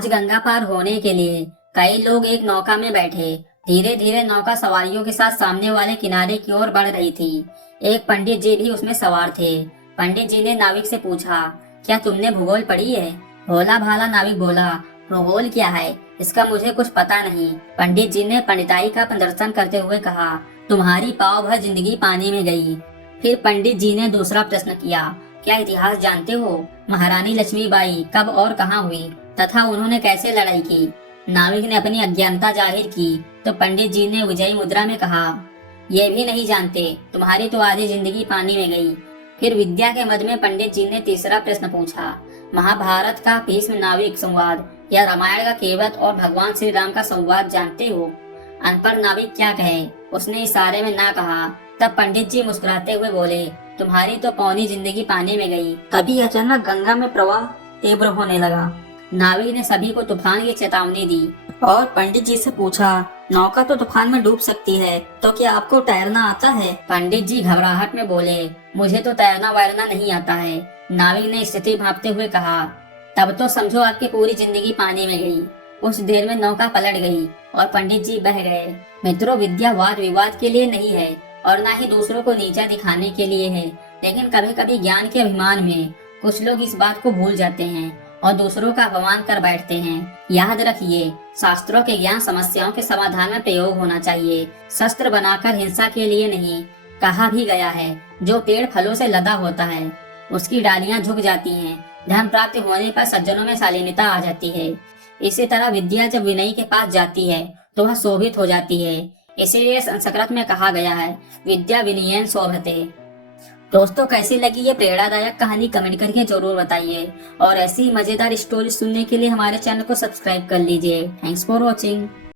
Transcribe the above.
आज गंगा पार होने के लिए कई लोग एक नौका में बैठे। धीरे धीरे नौका सवारियों के साथ सामने वाले किनारे की ओर बढ़ रही थी। एक पंडित जी भी उसमें सवार थे। पंडित जी ने नाविक से पूछा, क्या तुमने भूगोल पढ़ी है? भोला भाला नाविक बोला, भूगोल क्या है, इसका मुझे कुछ पता नहीं। पंडित जी ने पंडिताई का प्रदर्शन करते हुए कहा, तुम्हारी पाव भर जिंदगी पानी में गई। फिर पंडित जी ने दूसरा प्रश्न किया, क्या इतिहास जानते हो? महारानी लक्ष्मीबाई कब और कहाँ हुई तथा उन्होंने कैसे लड़ाई की? नाविक ने अपनी अज्ञानता जाहिर की तो पंडित जी ने विजयी मुद्रा में कहा, ये भी नहीं जानते, तुम्हारी तो आधी जिंदगी पानी में गई। फिर विद्या के मद में पंडित जी ने तीसरा प्रश्न पूछा, महाभारत का भीष्म नाविक संवाद या रामायण का केवट और भगवान श्री राम का संवाद जानते हो? अनपढ़ नाविक क्या कहे, उसने इशारे में ना कहा। तब पंडित जी मुस्कुराते हुए बोले, तुम्हारी तो पौनी जिंदगी पानी में गई। तभी अचानक गंगा में प्रवाह तीव्र होने लगा। नाविक ने सभी को तूफान की चेतावनी दी और पंडित जी से पूछा, नौका तो तूफान में डूब सकती है, तो क्या आपको तैरना आता है? पंडित जी घबराहट में बोले, मुझे तो तैरना वैरना नहीं आता है। नाविक ने स्थिति भांपते हुए कहा, तब तो समझो आपकी पूरी जिंदगी पानी में गई। उस देर में नौका पलट गई और पंडित जी बह गए। मित्रों, विद्या वाद विवाद के लिए नहीं है और ना ही दूसरों को नीचा दिखाने के लिए है, लेकिन कभी कभी ज्ञान के अभिमान में कुछ लोग इस बात को भूल जाते हैं और दूसरों का अपमान कर बैठते हैं। याद रखिए, शास्त्रों के ज्ञान समस्याओं के समाधान में प्रयोग होना चाहिए, शस्त्र बनाकर हिंसा के लिए नहीं। कहा भी गया है, जो पेड़ फलों से लदा होता है उसकी डालियां झुक जाती हैं। धन प्राप्त होने पर सज्जनों में शालीनता आ जाती है। इसी तरह विद्या जब विनयी के पास जाती है तो वह शोभित हो जाती है। इसीलिए संस्कृत में कहा गया है, विद्या विनयेन शोभते। दोस्तों, कैसी लगी ये प्रेरणादायक कहानी कमेंट करके जरूर बताइए और ऐसी मजेदार स्टोरी सुनने के लिए हमारे चैनल को सब्सक्राइब कर लीजिए। Thanks for watching.